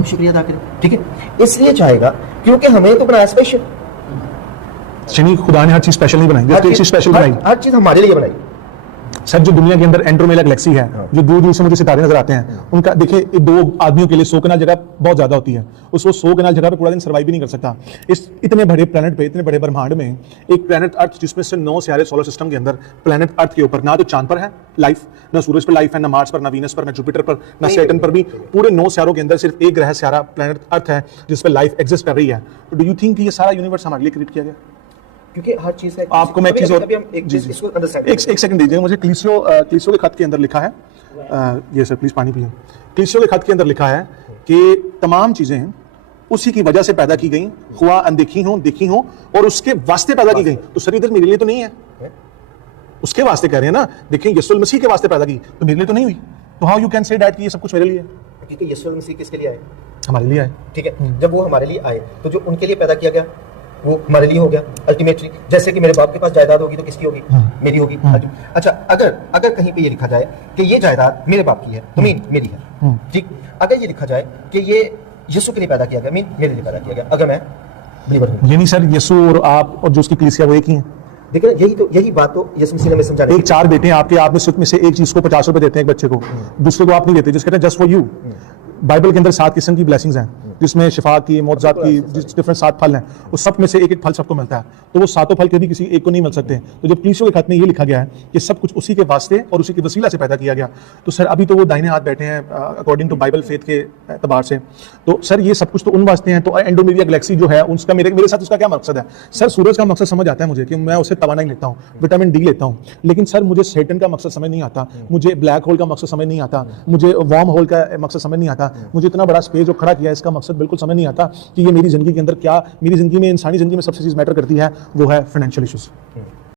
हम शुक्रिया अदा करें, ठीक है। इसलिए चाहेगा क्योंकि हमें तो बनाया स्पेशल। शनि खुदा ने हर चीज स्पेशल नहीं बनाई, जो चीज स्पेशल बनाई, हर चीज हमारे लिए बनाई। सर जो दुनिया के अंदर एंड्रोमेला गैलेक्सी है, जो दूर दूर से मुझे सितारे नजर आते हैं, उनका देखिए दो आदमियों के लिए 100 कनाल जगह बहुत ज्यादा होती है। उस 100 कनाल जगह पे पूरा दिन सर्वाइव भी नहीं कर सकता। इस इतने बड़े प्लेनेट पे, इतने बड़े ब्रह्मांड में एक प्लेनेट अर्थ, जिसमें से 9 सितारे सोलर सिस्टम के अंदर, प्लेनेट अर्थ के ऊपर ना तो चांद पर है लाइफ, ना सूरज पर लाइफ है, ना मार्स पर, ना वीनस पर, ना जुपिटर पर, ना सैटर्न पर भी। पूरे 9 सितारों के अंदर सिर्फ एक ग्रह सितारा प्लेनेट अर्थ है जिस पर लाइफ एग्जिस्ट कर रही है। तो डू यू थिंक कि ये सारा यूनिवर्स हमारे लिए क्रिएट किया गया? क्योंकि हर चीज है। आपको मैं एक चीज और, एक सेकंड दीजिए मुझे। क्लीसियो के खत के अंदर लिखा है, ये सर प्लीज पानी पिए। क्लीसियो के खत के अंदर लिखा है कि तमाम चीजें उसी की वजह से पैदा की गई, हुआ अनदेखी हो, देखी हो, और उसके वास्ते पैदा की गई। तो सर इधर मेरे लिए तो नहीं है, उसके वास्ते कह रहे हैं ना। देखिए यीशु मसीह के वास्ते पैदा की, तो मेरे लिए तो नहीं हुई। तो how you can say that कि ये सब कुछ मेरे लिए है? क्योंकि यीशु मसीह किसके लिए आए? हमारे लिए आए, ठीक है। जब वो हमारे लिए आए तो जो उनके लिए पैदा किया गया वो हमारे लिए हो गया अल्टीमेटली। जैसे कि मेरे बाप के पास जायदाद होगी तो किसकी होगी? मेरी होगी। अच्छा, अगर कहीं पे ये लिखा जाए कि ये जायदाद मेरे बाप की है तो मेरी है, ठीक। अगर ये लिखा जाए कि ये यीशु के लिए पैदा किया गया, मेरे लिए पैदा किया गया, अगर मैं बिलीवर हूं, ये नहीं सर, यीशु और आप और जो उसकी कलीसिया वो एक ही है। देखिए यही बात तो यीशु मसीह ने हमें समझाने। एक 4 बेटे हैं आपके, आप में से एक चीज को 50 रुपए देते हैं एक बच्चे को, दूसरे को आप नहीं देते, जिसके कहते हैं जस्ट फॉर यू। बाइबल के अंदर 7 किस्म की ब्लेसिंग्स हैं, जिसमें शिफा की, मौजज़ात की, डिफरेंट 7 फल हैं। उस सब में से एक एक फल सबको मिलता है, तो वो 7 फल कभी किसी एक को नहीं मिल सकते। तो जब कलीसिया के खत में ये लिखा गया है कि सब कुछ उसी के वास्ते और उसी के वसीला से पैदा किया गया, तो सर अभी तो वो दाहिने हाथ बैठे हैं अकॉर्डिंग टू बाइबल फेथ के एतबार से। तो सर ये सब कुछ तो उन वास्ते हैं। तो एंड्रोमेलिया गैलेक्सी जो है उसका मेरे साथ उसका क्या मकसद है? सर सूरज का मकसद समझ आता है मुझे कि मैं उससे तवानाई लेता हूँ, विटामिन डी लेता हूँ, लेकिन सर मुझे सैटर्न का मकसद समझ नहीं आता, मुझे ब्लैक होल का मकसद समझ नहीं आता, मुझे वार्म होल का मकसद समझ नहीं आता, मुझे इतना बड़ा स्पेस जो खड़ा किया है इसका मकसद बिल्कुल समझ नहीं आता कि ये मेरी जिंदगी के अंदर क्या, मेरी जिंदगी में, इंसानी जिंदगी में सबसे चीज मैटर करती है वो है फाइनेंशियल इश्यूज।